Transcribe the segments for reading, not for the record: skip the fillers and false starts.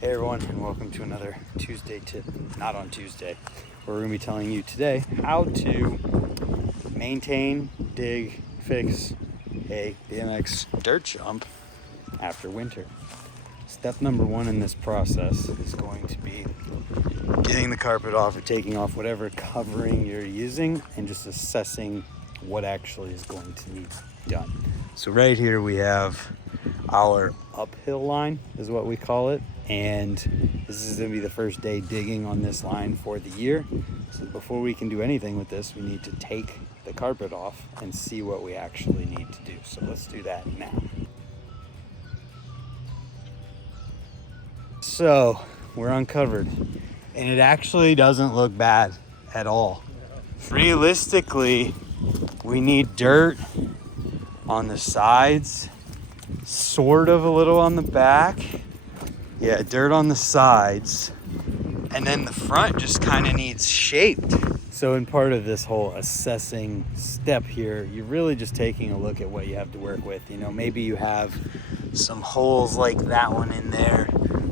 Hey everyone, and welcome to another Tuesday tip. Not on Tuesday. We're going to be telling you today how to maintain, dig, fix a BMX dirt jump after winter. Step number one in this process is going to be getting the carpet off or taking off whatever covering you're using and just assessing what actually is going to need done. So right here we have our uphill line is what we call it, and this is going to be the first day digging on this line for the year. So before we can do anything with this, we need to take the carpet off and see what we actually need to do. So let's do that now. So we're uncovered and it actually doesn't look bad at all. Realistically, we need dirt on the sides, sort of a little on the back. Yeah, dirt on the sides. And then the front just kind of needs shaped. So in part of this whole assessing step here, you're really just taking a look at what you have to work with. You know, maybe you have some holes like that one in there,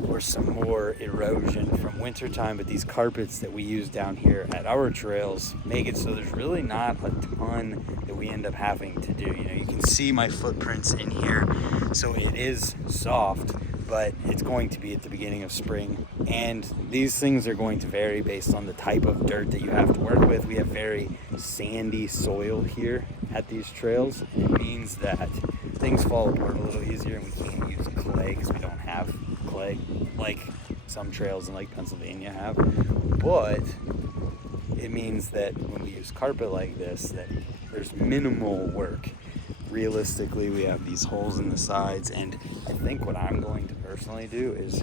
or some more erosion from wintertime, but these carpets that we use down here at our trails make it so there's really not a ton that we end up having to do. You know, you can see my footprints in here, so it is soft, but it's going to be at the beginning of spring, and these things are going to vary based on the type of dirt that you have to work with. We have very sandy soil here at these trails, and it means that things fall apart a little easier, and we can't use clay because we don't have clay like some trails in Lake Pennsylvania have. But it means that when we use carpet like this, that there's minimal work. Realistically, we have these holes in the sides, and I think what I'm going to personally do is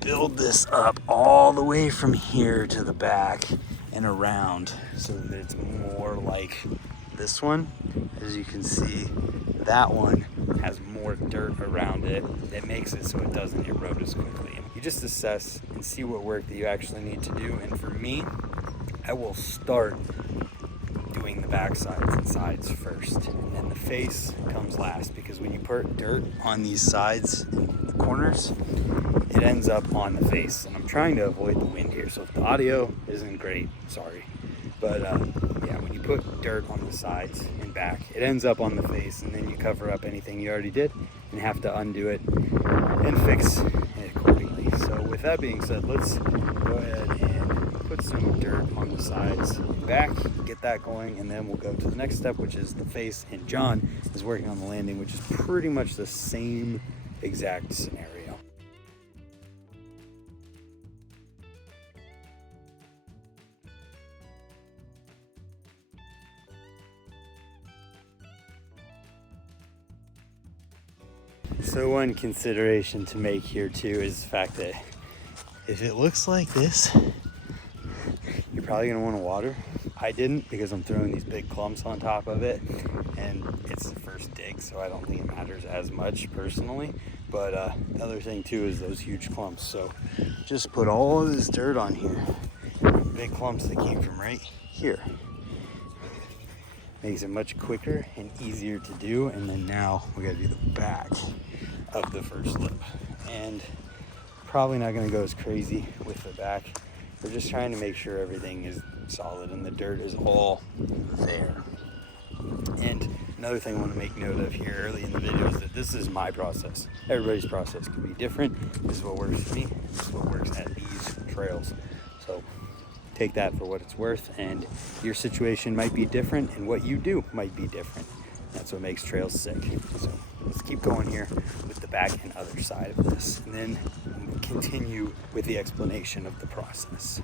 build this up all the way from here to the back and around so that it's more like this one. As you can see, that one has more dirt around it that makes it so it doesn't erode as quickly. You just assess and see what work that you actually need to do, and for me, I will start doing the back sides and sides first, and then the face comes last, because when you put dirt on these sides and the corners, it ends up on the face, and I'm trying to avoid the wind here, so if the audio isn't great, sorry. But yeah, when you put dirt on the sides and back, it ends up on the face, and then you cover up anything you already did and have to undo it and fix it accordingly. So with that being said, let's go ahead and put some dirt on the sides and back, get that going, and then we'll go to the next step, which is the face. And John is working on the landing, which is pretty much the same exact scenario. So one consideration to make here too is the fact that if it looks like this, you're probably gonna want to water. I didn't, because I'm throwing these big clumps on top of it, and it's the first dig, so I don't think it matters as much personally. But the other thing too is those huge clumps. So just put all of this dirt on here, big clumps that came from right here. Makes it much quicker and easier to do. And then now we gotta do the back of the first lip, and probably not gonna go as crazy with the back. We're just trying to make sure everything is solid and the dirt is all there. And another thing I want to make note of here early in the video is that this is my process. Everybody's process can be different. This is what works for me. This is what works at these trails. So take that for what it's worth, and your situation might be different and what you do might be different. That's what makes trails sick. So let's keep going here with the back and other side of this, and then we'll continue with the explanation of the process.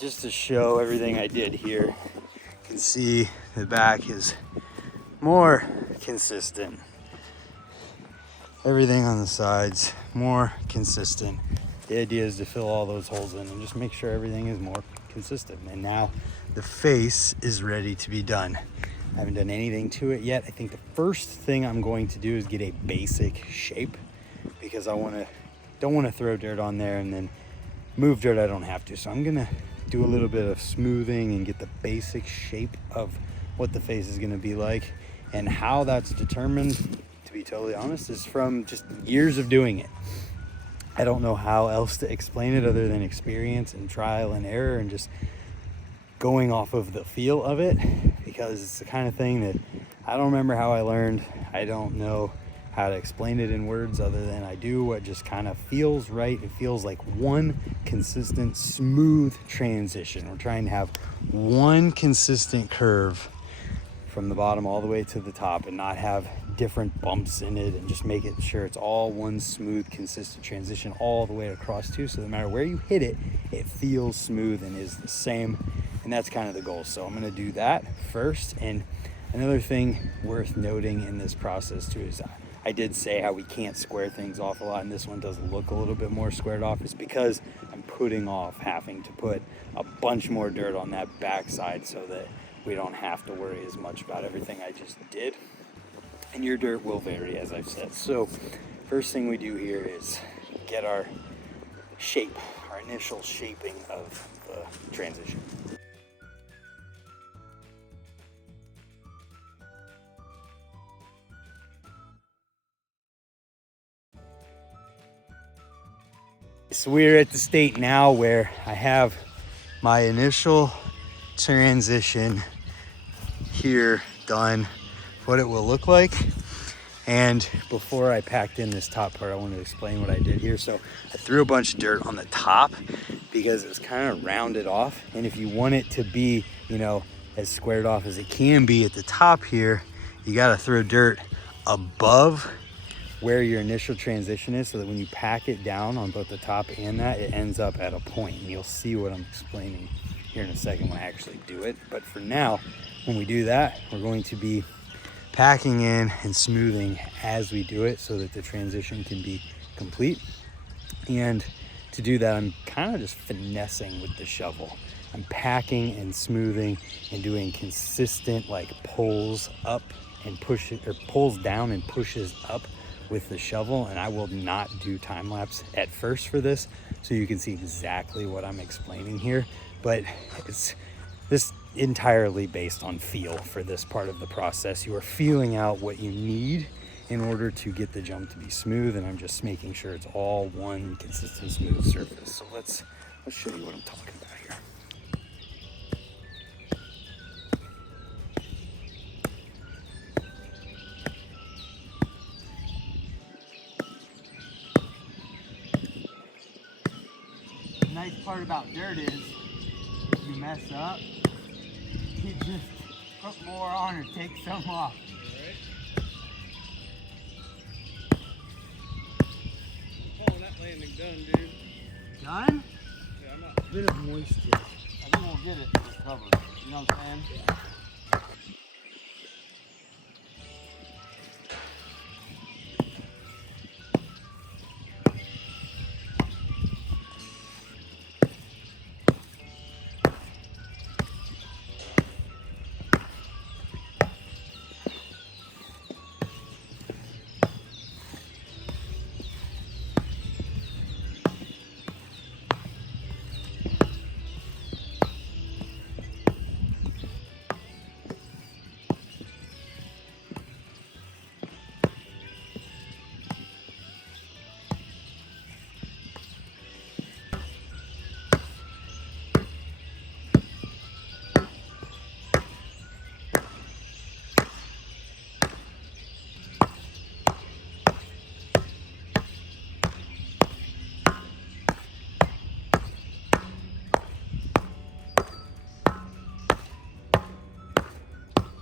Just to show everything I did here, you can see the back is more consistent. Everything on the sides, more consistent. The idea is to fill all those holes in and just make sure everything is more consistent. And now the face is ready to be done. I haven't done anything to it yet. I think the first thing I'm going to do is get a basic shape, because I want to don't want to throw dirt on there and then move dirt I don't have to. So I'm gonna do a little bit of smoothing and get the basic shape of what the face is gonna be like. And how that's determined, to be totally honest, is from just years of doing it. I don't know how else to explain it other than experience and trial and error and just going off of the feel of it, because it's the kind of thing that I don't remember how I learned. I don't know how to explain it in words other than I do what just kind of feels right. It feels like one consistent, smooth transition. We're trying to have one consistent curve from the bottom all the way to the top and not have different bumps in it, and just make it sure it's all one smooth, consistent transition all the way across too. So no matter where you hit it, it feels smooth and is the same. And that's kind of the goal. So I'm gonna do that first. And another thing worth noting in this process too is I did say how we can't square things off a lot, and this one does look a little bit more squared off. It's because I'm putting off having to put a bunch more dirt on that backside so that we don't have to worry as much about everything I just did. And your dirt will vary, as I've said. So first thing we do here is get our shape, our initial shaping of the transition. So we're at the state now where I have my initial transition here done, what it will look like. And before I packed in this top part, I want to explain what I did here. So I threw a bunch of dirt on the top because it was kind of rounded off. And if you want it to be, you know, as squared off as it can be at the top here, you got to throw dirt above where your initial transition is, so that when you pack it down on both the top and that, it ends up at a point. And you'll see what I'm explaining here in a second when I actually do it. But for now, when we do that, we're going to be packing in and smoothing as we do it so that the transition can be complete. And to do that, I'm kind of just finessing with the shovel. I'm packing and smoothing and doing consistent like pulls up and push it, or pulls down and pushes up with the shovel. And I will not do time lapse at first for this, so you can see exactly what I'm explaining here. But it's this entirely based on feel for this part of the process. You are feeling out what you need in order to get the jump to be smooth, and I'm just making sure it's all one consistent smooth surface. So let's show you what I'm talking about here. The nice part about dirt is if you mess up, you just put more on or take some off. Calling that landing done, dude. Done? Yeah, I'm not. A bit of moisture. I think we'll get it covered. You know what I'm saying? Yeah.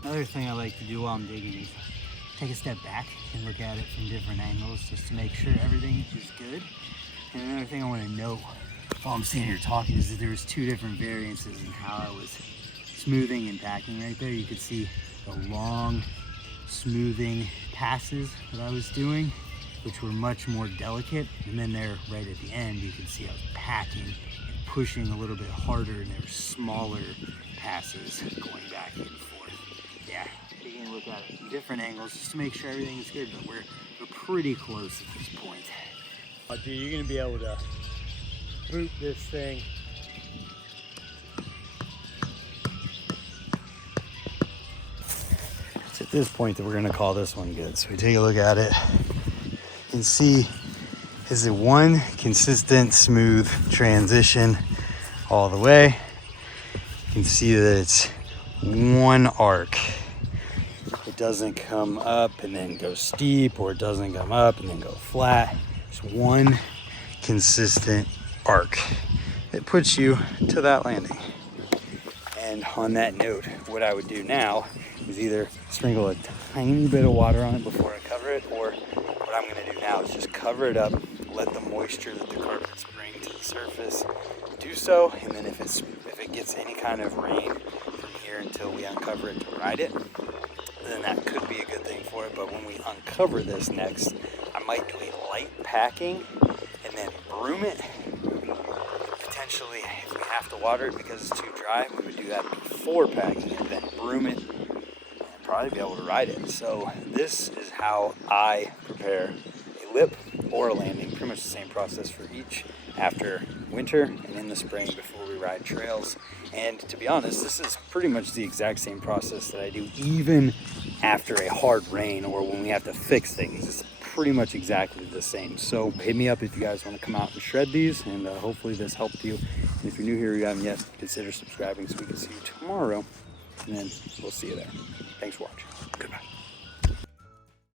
Another thing I like to do while I'm digging is take a step back and look at it from different angles just to make sure everything is good. And another thing I want to note while I'm sitting here talking is that there was two different variances in how I was smoothing and packing right there. You could see the long smoothing passes that I was doing, which were much more delicate. And then there, right at the end, you can see I was packing and pushing a little bit harder, and there were smaller passes going back and forth. Yeah, taking a look at it from different angles just to make sure everything is good, but we're pretty close at this point. Oh, dude, you're gonna be able to boot this thing. It's at this point that we're gonna call this one good. So we take a look at it and see, is it one consistent smooth transition all the way? You can see that it's one arc. It doesn't come up and then go steep, or it doesn't come up and then go flat. It's one consistent arc that puts you to that landing. And on that note, what I would do now is either sprinkle a tiny bit of water on it before I cover it, or what I'm gonna do now is just cover it up, let the moisture that the carpets bring to the surface do so, and then if it gets any kind of rain from here until we uncover it to ride it, then that could be a good thing for it. But when we uncover this next, I might do a light packing and then broom it. Potentially, if we have to water it because it's too dry, we would do that before packing it, then broom it, and probably be able to ride it. So this is how I prepare a lip or a landing. Pretty much the same process for each after winter and in the spring before we ride trails. And to be honest, this is pretty much the exact same process that I do even after a hard rain or when we have to fix things. It's pretty much exactly the same. So hit me up if you guys want to come out and shred these, and hopefully this helped you. And if you're new here, you haven't yet, consider subscribing so we can see you tomorrow, and then we'll see you there. Thanks for watching. Goodbye.